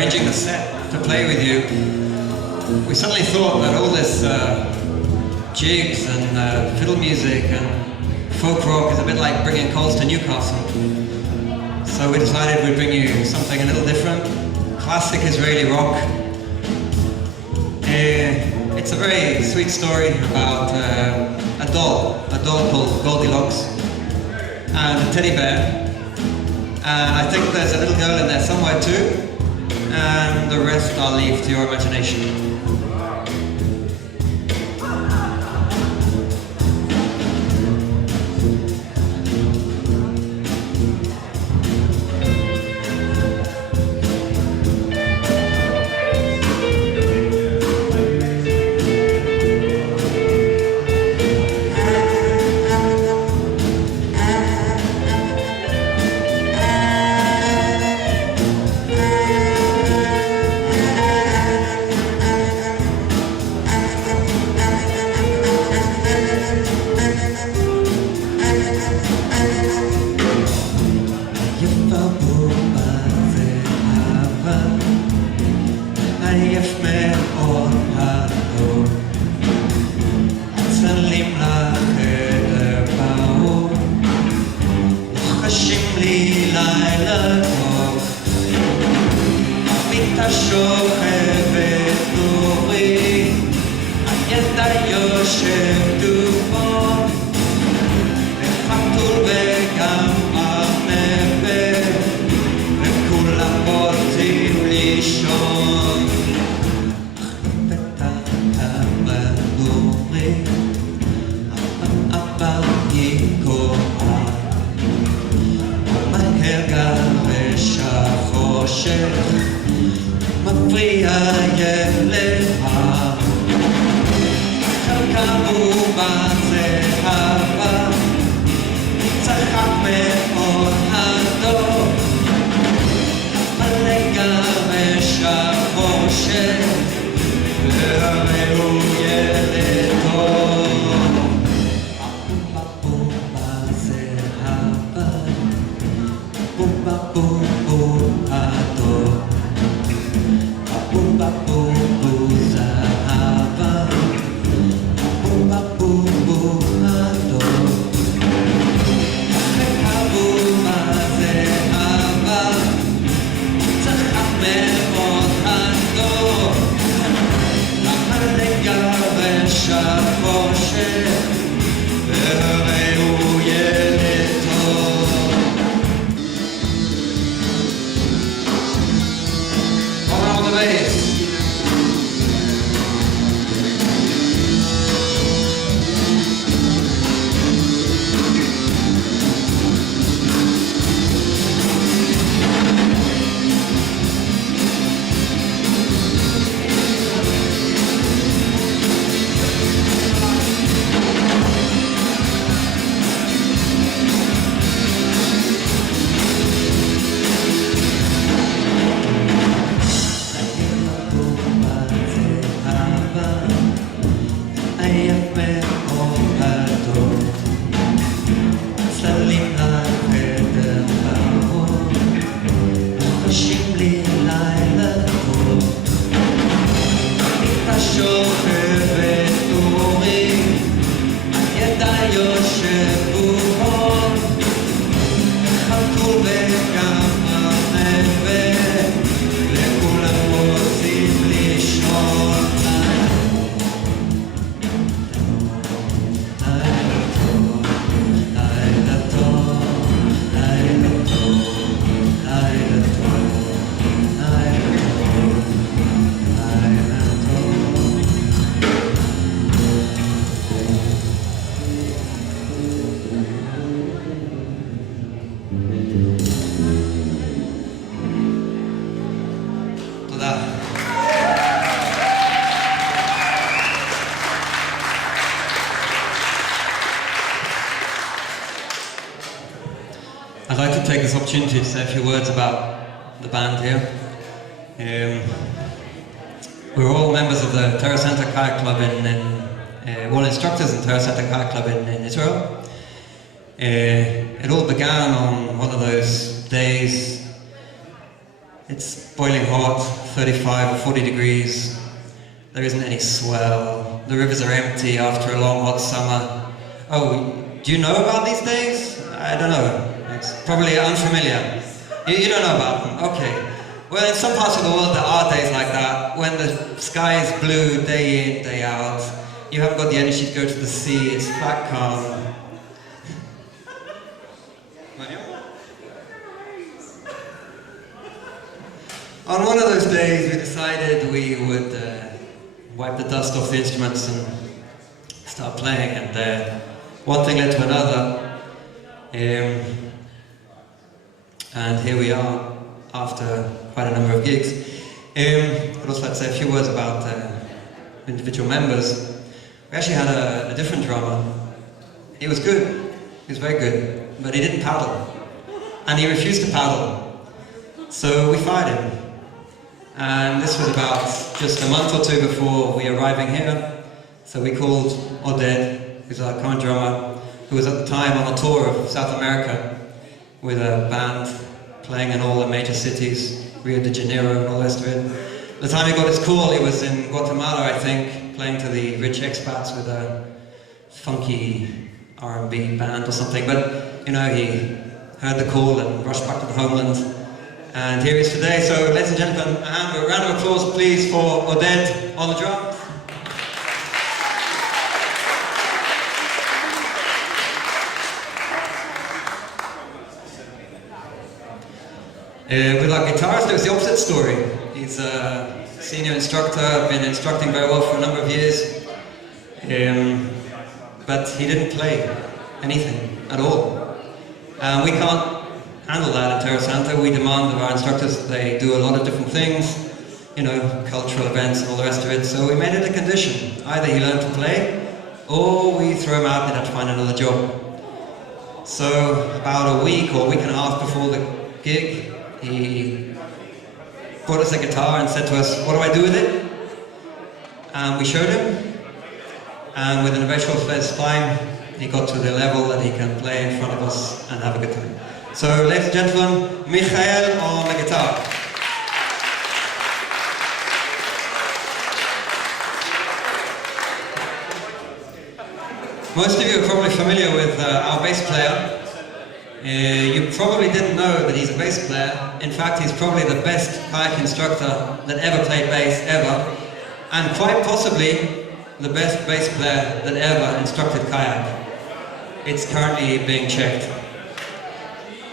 arranging the set to play with you, we suddenly thought that all this jigs and fiddle music and folk rock is a bit like bringing coals to Newcastle. So we decided we'd bring you something a little different. Classic Israeli rock. It's a very sweet story about a doll called Goldilocks and a teddy bear. And I think there's a little girl in there somewhere too. And the rest I'll leave to your imagination. I'd like to take this opportunity to say a few words about the band here. We're all members of the Terra Center Kayak Club we're all instructors in Terra Center Kayak Club in Israel. It all began on one of those days It's boiling hot, 35 or 40 degrees. There isn't any swell. The rivers are empty after a long hot summer. Oh, do you know about these days? I don't know. It's probably unfamiliar. You don't know about them? Okay. Well, in some parts of the world there are days like that, when the sky is blue day in, day out. You haven't got the energy to go to the sea, it's flat calm. On one of those days we decided we would wipe the dust off the instruments and start playing, and one thing led to another. And here we are after quite a number of gigs. I'd also like to say a few words about individual members. We actually had a different drummer. He was good, he was very good, but he didn't paddle. And he refused to paddle. So we fired him. And this was about just a month or two before we arriving here. So we called Holyhead, who's our current drummer, who was at the time on a tour of South America with a band playing in all the major cities, Rio de Janeiro and all the rest of it. The time he got his call, he was in Guatemala, I think, playing to the rich expats with a funky R&B band or something. But, you know, he heard the call and rushed back to the homeland. And here he is today. So, ladies and gentlemen, a round of applause, please, for Holyhead on the drums. With our guitarist, it was the opposite story. He's a senior instructor, been instructing very well for a number of years, but he didn't play anything at all. We can't handle that in Terra Santa. We demand of our instructors that they do a lot of different things, you know, cultural events and all the rest of it, so we made it a condition. Either he learned to play, or we throw him out and he'd have to find another job. So, about a week or a week and a half before the gig, he brought us a guitar and said to us, "What do I do with it?" And we showed him, and within a very short space of time, he got to the level that he can play in front of us and have a good time. So, ladies and gentlemen, Michael on the guitar. Most of you are probably familiar with our bass player. You probably didn't know that he's a bass player. In fact, he's probably the best kayak instructor that ever played bass, ever. And quite possibly the best bass player that ever instructed kayak. It's currently being checked.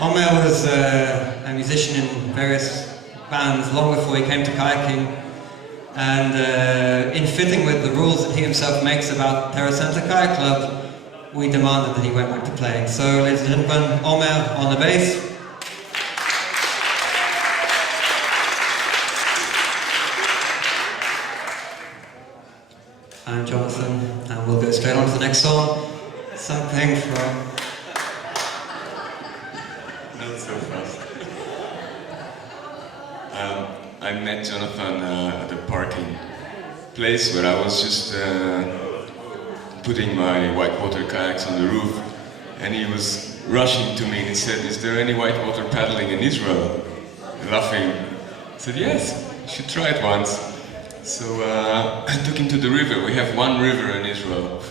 Omer was a musician in various bands long before he came to kayaking, and in fitting with the rules that he himself makes about Terra Santa Kayak Club, we demanded that he went back to playing. So, ladies and gentlemen, Omer on the bass. I'm Jonathan, and we'll go straight on to the next song. Something from... Not so fast. I met Jonathan at a parking place where I was just putting my whitewater kayaks on the roof, and he was rushing to me and he said, "Is there any whitewater paddling in Israel?" Laughing. I said, "Yes, you should try it once." So I took him to the river. We have one river in Israel.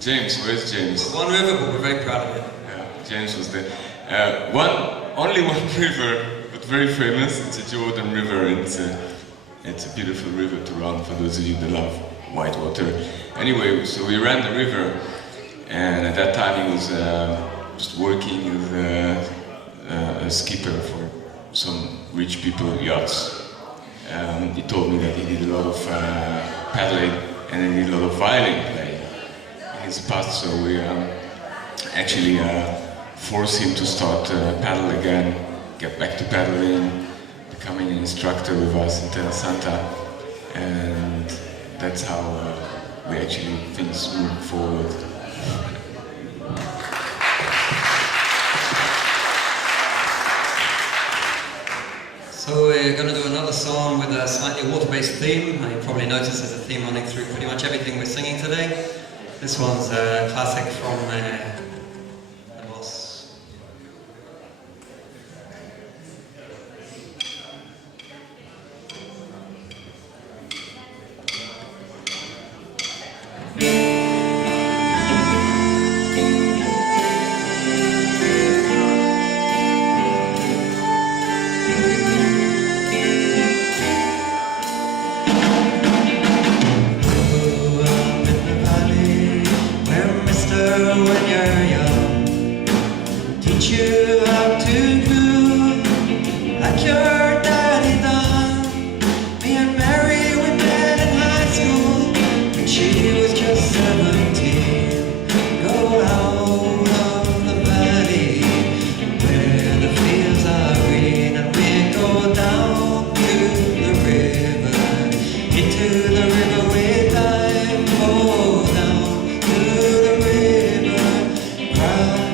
James, where's James? One river, but we're very proud of it. Yeah, James was there. Only one river, but very famous. It's a Jordan River, and it's a beautiful river to run for those of you that love whitewater. Anyway, so we ran the river, and at that time he was just working as a skipper for some rich people yachts. He told me that he did a lot of paddling and he did a lot of violin playing in his past, so we actually forced him to start paddle again, get back to paddling, becoming an instructor with us in Terra Santa, and that's how we actually things move forward. So we're going to do another song with a slightly water-based theme. You probably noticed there's a theme running through pretty much everything we're singing today. This one's a classic from the Moss. teach you how to do like your daddy done. Me and Mary, we met in high school when she was just 17. Go out of the valley where the fields are green, and we go down to the river, into the river we dive. Oh, down to the river, cry.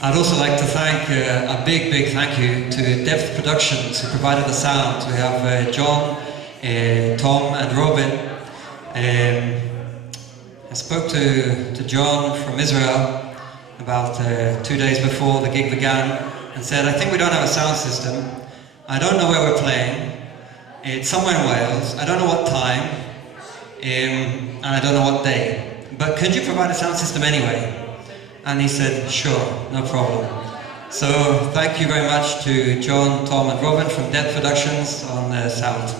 I'd also like to thank a big thank you to Depth Productions who provided the sound. We have John, Tom and Robin. I spoke to John from Israel about 2 days before the gig began and said, I think we don't have a sound system. I don't know where we're playing. It's somewhere in Wales. I don't know what time. And I don't know what day. But could you provide a sound system anyway? And he said, sure, no problem. So thank you very much to John, Tom and Robin from Dead Productions on sound.